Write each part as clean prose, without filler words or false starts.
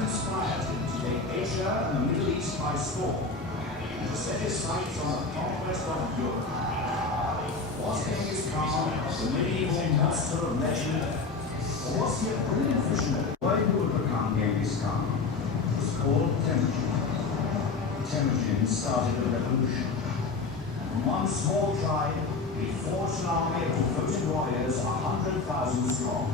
inspired him to take Asia and the Middle East by storm and to set his sights on the conquest of Europe? Was Genghis Khan the medieval monster of legend, or was he a brilliant visionary? The boy who would become Genghis Khan was called Temujin. Temujin started a revolution. From one small tribe, he forged an army of devoted warriors 100,000 strong.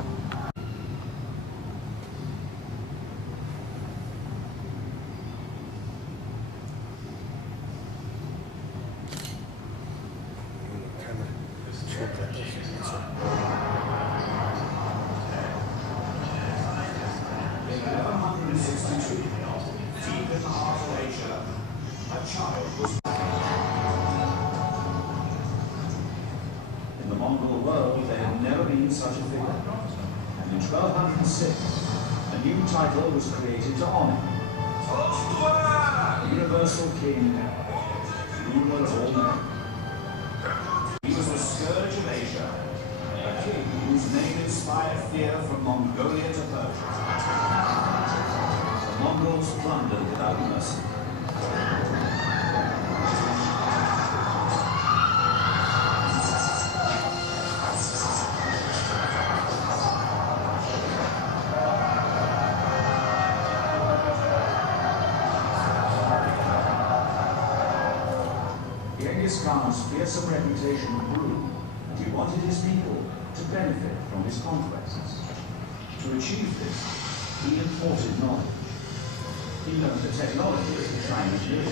In the Mongol world, there had never been such a figure. And in 1206, a new title was created to honor him. Universal King, ruler of all men. He was the scourge of Asia, a king whose name inspired fear from Mongolia to Persia. The Mongols plundered without mercy. Genghis Khan's fearsome reputation grew, and he wanted his people to benefit from his conquests. To achieve this, he imported knowledge. He learned the technology of the Chinese did.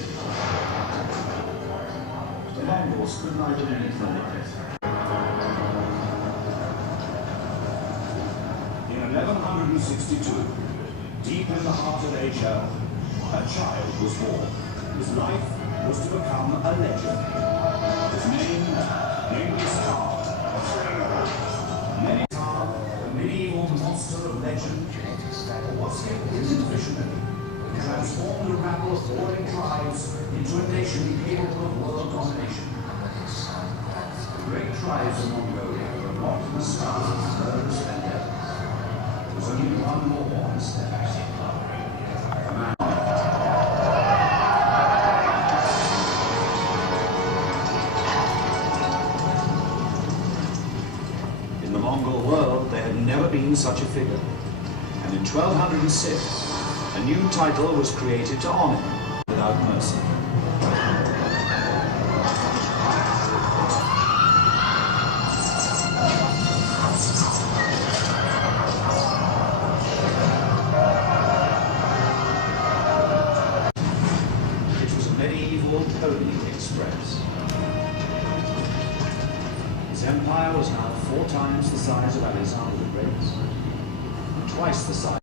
The Mongols could neither read nor write. In 1162, deep in the heart of Asia, a child was born. His life was to become a legend. His name, Genghis Khan. Many Khan, the medieval monster of legend, was he a brilliant visionary who transformed a rabble of warring tribes into a nation capable of world domination. The great tribes of Mongolia were mocked in the stars of birds and death. There was only one more one step. In the Mongol world, there had never been such a figure. And in 1206, a new title was created to honor him without mercy. It was a medieval Pony Express. His empire was now 4 times the size of Alexander the Great's, and twice the size.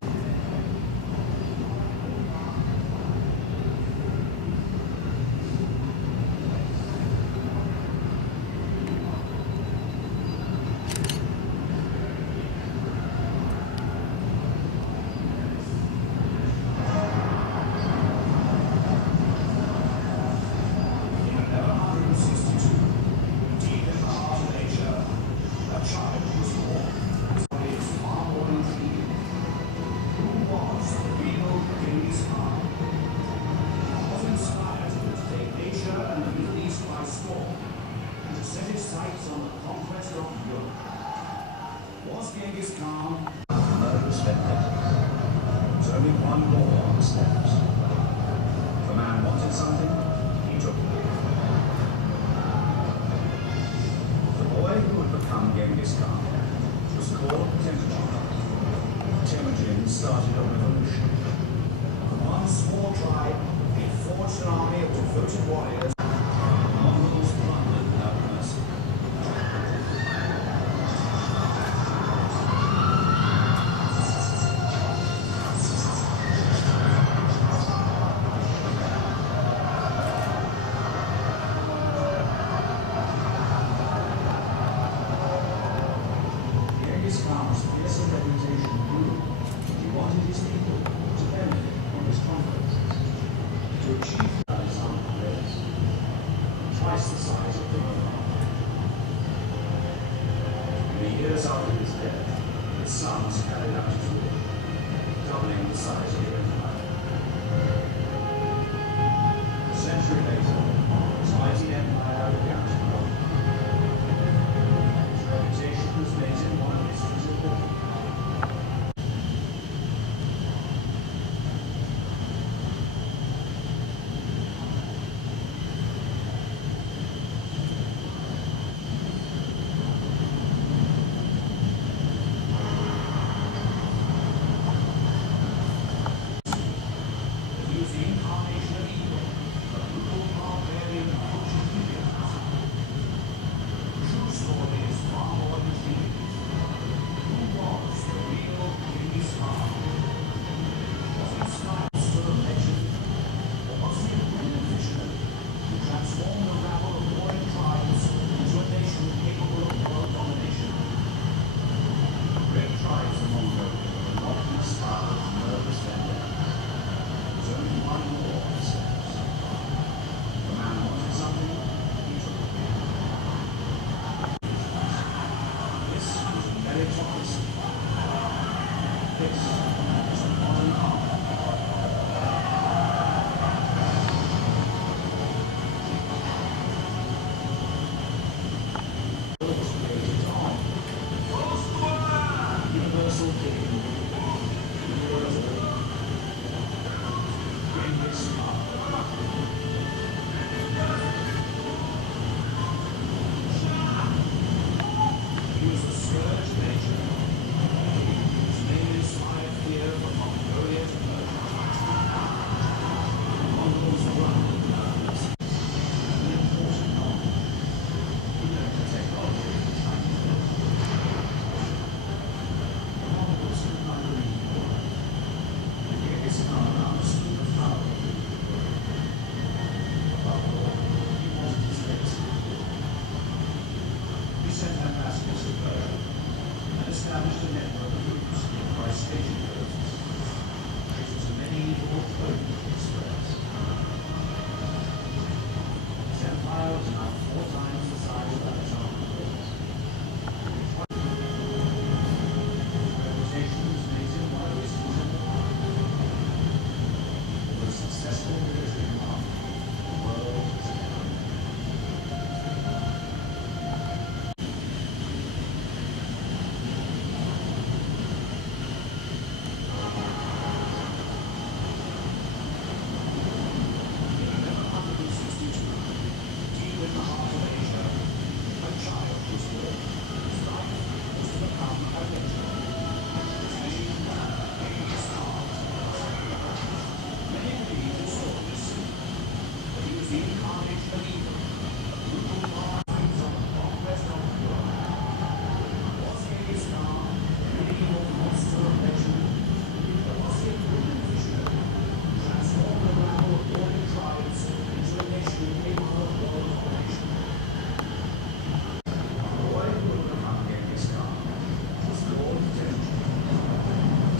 Was Genghis Khan a murderous vendetta? There was only one law on the steps. If a man wanted something, he took it. The boy who would become Genghis Khan was called Temujin. Temujin started a revolution. From one small tribe, he forged an army of devoted warriors. The Mongols plundered without mercy. twice the size of the Roman Empire. In the years after his death, his sons carried out his will, doubling the size of the empire. A century later, his mighty empire began to grow. His reputation was made him one of history's important. He was the incarnation of evil, a brutal barbarian approaching Indians. The true story is far more intriguing. Who was the real Genghis Khan? Was he Sky's still a legend? Or was he a brilliant visionary who transformed the rabble of warring tribes into a nation capable of world domination? Great tribes of Mongolia were not inspired of murderous vendetta. There's only one law, he says. The man wanted something, he took it. This is meritocracy. This is a modern art. The world was created on universal game. Universal. Genghis Khan. He was the scourge of nature. His name inspired fear from Mongolia to Persia. The Mongols run with nerves. An important knowledge. He learned the technology of the Chinese military. The Mongols could neither read nor write. Genghis Khan understood the power of the word. Above all, he wanted his legacy. He sent ambassadors to Persia and established a network of routes by staging coasts. It was a medieval clothing express. His empire was now 4 times the size of Alexander's. Reputation was made him one of history's important. The most successful military command the world has ever known. In 1162, deep in the heart of Asia, a child was born. His life was to become a legend. His name, Genghis Khan. Many believe the story is true, but he was the incarnation of evil, a brutal barbarian on the conquest of Europe. Was Genghis Khan a medieval monster of legend? Or was he a brilliant visionary who transformed the rabble of warring tribes into a nation capable of world domination? The boy who would become Genghis Khan was Lord Temujin.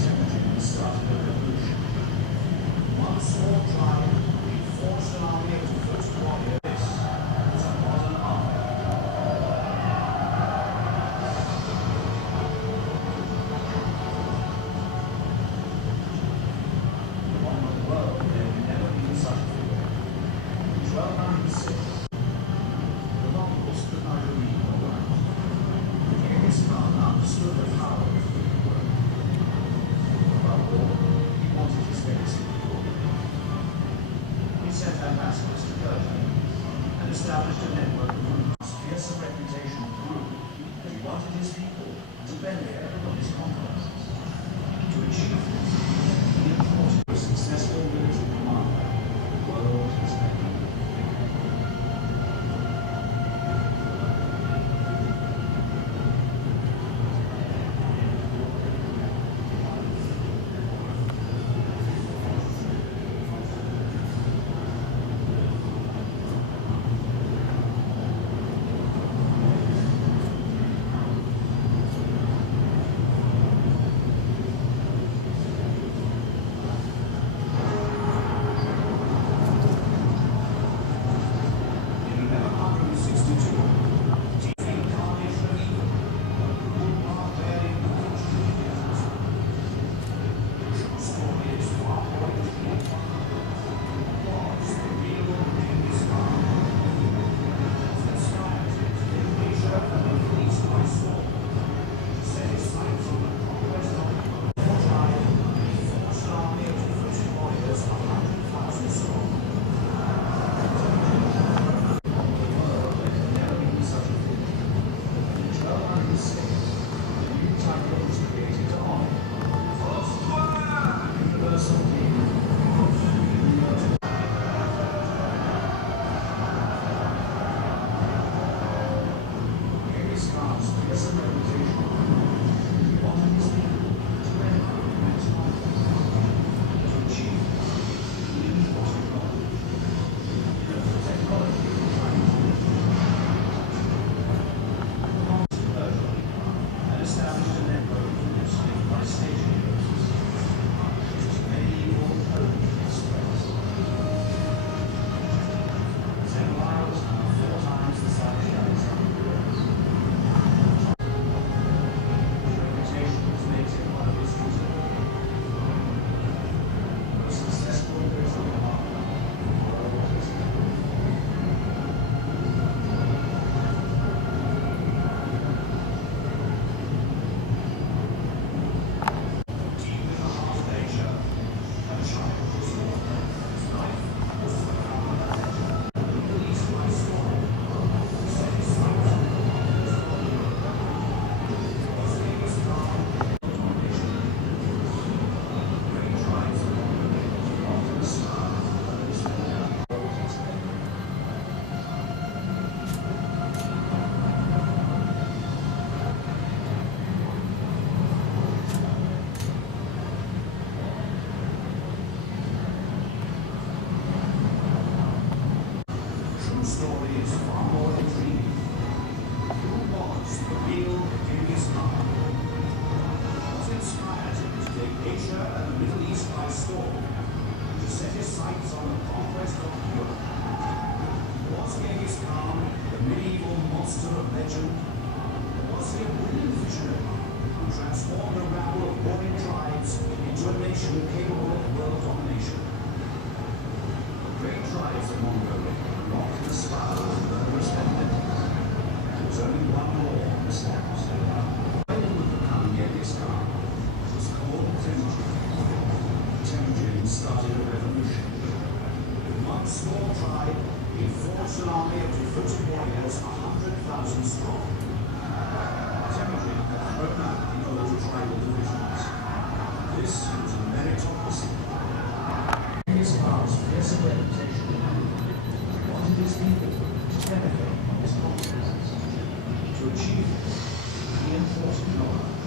Temujin started a revolution. One small tribe, he forged an army of foot warriors. This was a modern army. The Roman world had never been such a figure. In 1296, the Mongols could neither read nor write. Genghis Khan understood the power of the word. Above all, he wanted his legacy recorded. He sent ambassadors to Persia and established a network of routes. His fearsome reputation proved that he wanted his people to benefit from his conquests. To achieve this, he imported a successful military commander the world has ever known. true story is far more intriguing. Who was the real Genghis Khan? What inspired him to take Asia and the Middle East by storm, to set his sights on the conquest of Europe? Was Genghis Khan the medieval monster of legend? Or was he a brilliant visionary who transformed a rabble of warring tribes into a nation capable of world domination? The great tribes of Mongolia rocked the spire of murderous vendetta. There was only one law on the steps. Who would become Genghis Khan was called Temujin. Temujin started a revolution. With one small tribe, he forged an army of devoted warriors 100,000 strong. Temujin had thrown out the old tribal divisions. This was a meritocracy. Genghis Khan's fierce reputation wanted his people to benefit from his conquests. To achieve this, he enforced knowledge.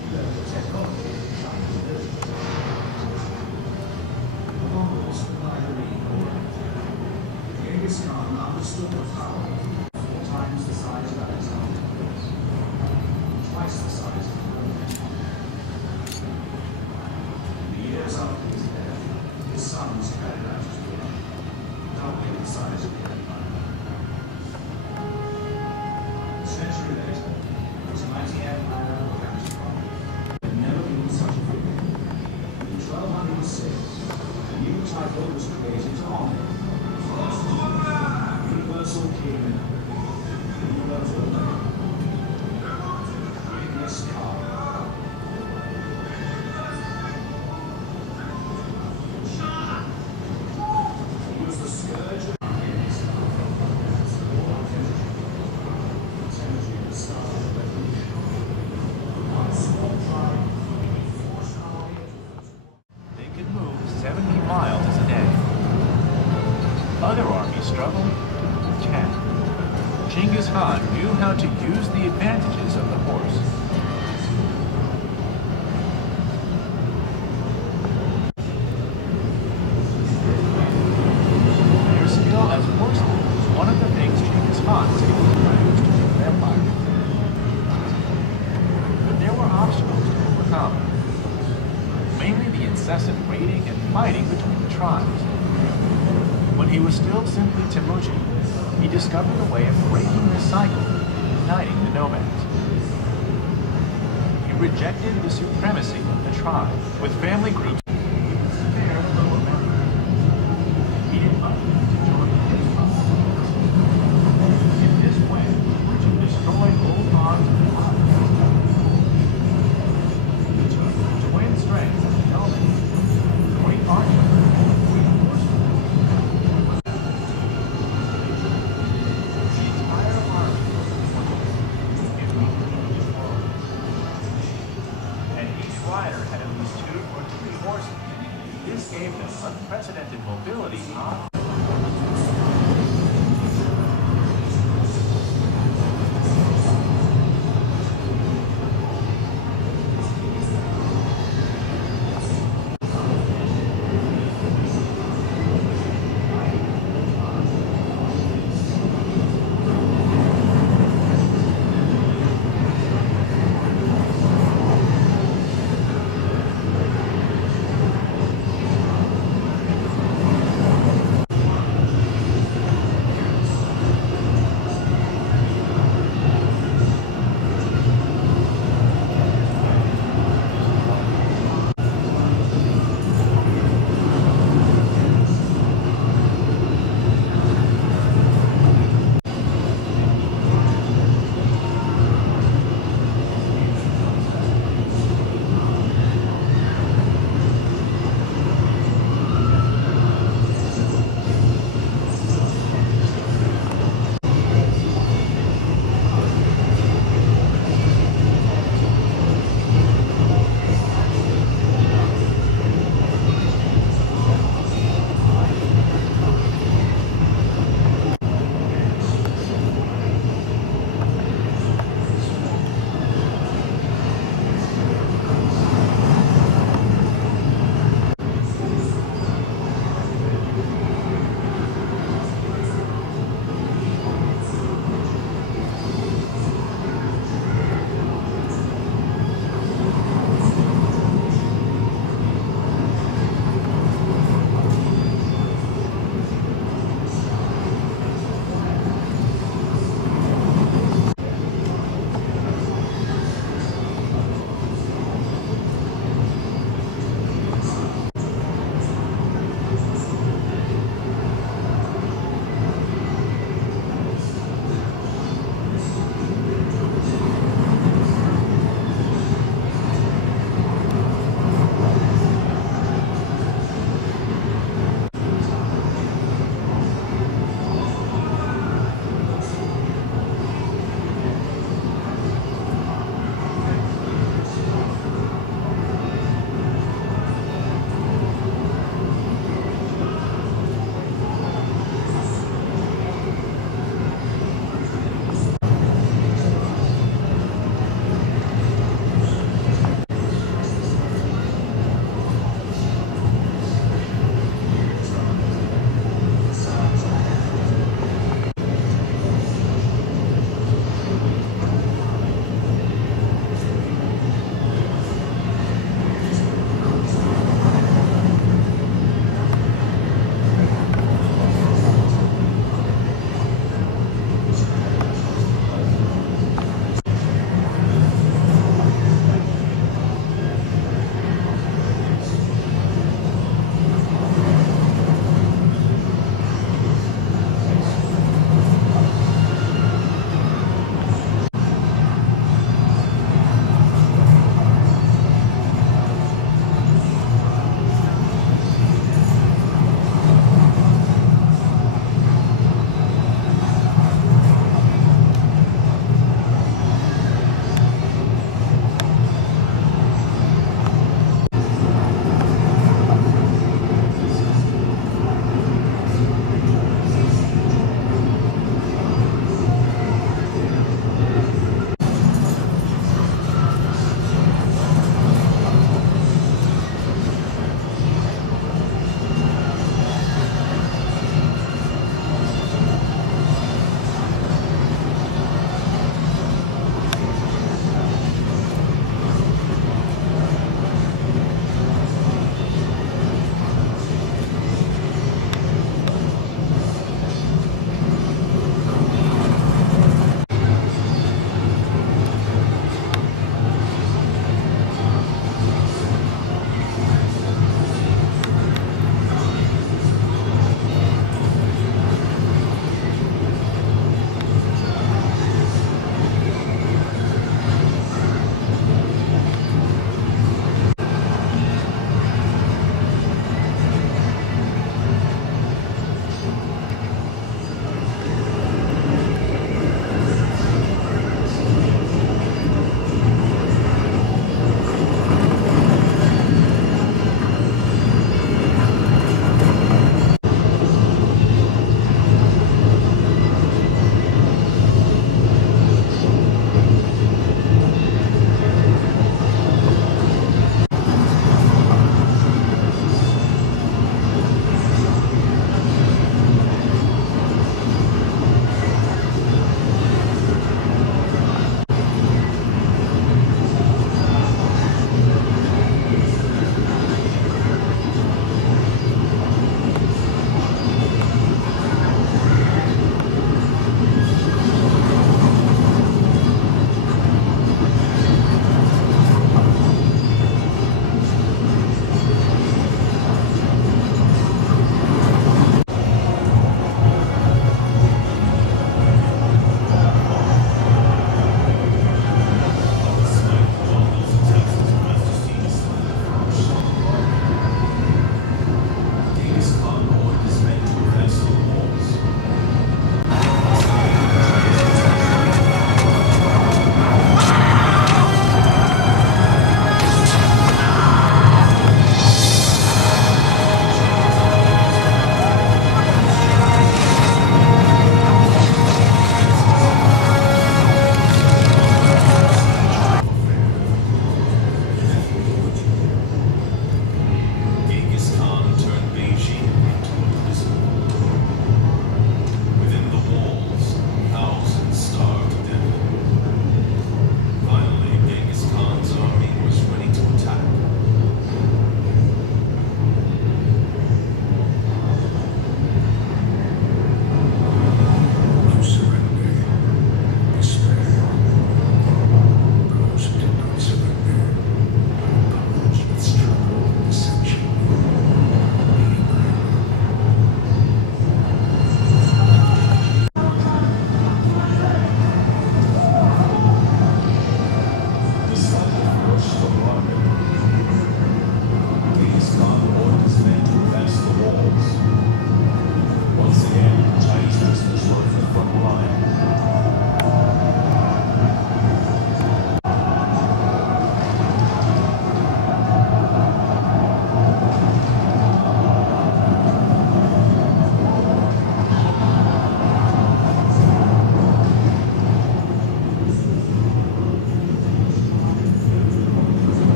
He learned the technology of Chinese villages. The Mongols could neither read nor write. Genghis Khan understood the power of 4 times the size of Alexander, twice the size of the Roman. In the years after his death, his sons carried out his will, doubling the size of the empire. A century later, his mighty empire began to crumble. There had never been such a figure. In 1206, a new title was created to honor him. Universal King, Universal Name, Genghis Khan. He was the scourge of Genghis Khan. Temujin started a revolution. One small tribe, he forced an army of They could move 70 miles a day. Other armies struggled with 10. Genghis Khan knew how to use the advantages of the horse. Their skill as horsemen was one of the things Genghis Khan was able to use to build an empire. But there were obstacles to overcome, mainly the incessant raiding and fighting between the tribes. When he was still simply Temujin, he discovered a way of breaking this cycle and uniting the nomads. He rejected the supremacy of the tribe, with family groups he would spare the lower members. He did others to join his cause. In this way, he destroyed old bonds of alliance. He took the twin strengths of the nomads, great archers, great horsemen, rider had at least 2 or 3 horses. This gave them unprecedented mobility on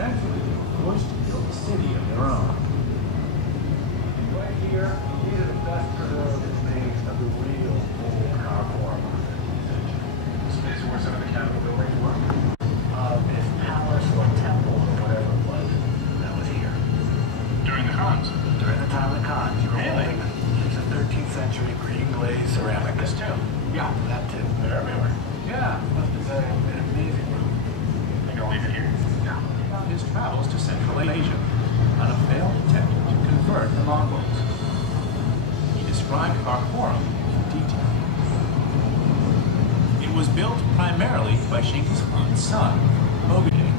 eventually they were forced to build a city of their own. Right here, these are the best preserved remains of the real old car forum. This is where some of the Capitol buildings were. This palace or temple or whatever it was, that was here. During the Khans. During the time of the Khans. You were Really? holding it's a 13th century green glazed ceramic. This too. Yeah, that too. They're everywhere. Yeah, must have been an amazing room. Think I'll leave it here. About his travels to Central Asia on a failed attempt to convert the Mongols. He described Karakoram in detail. It was built primarily by Genghis Khan's son, Ogedei.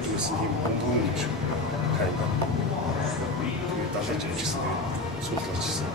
그 스님 공부하는 중 하니까 되게 딴 데좀 있었어요. 소리가 있었어요.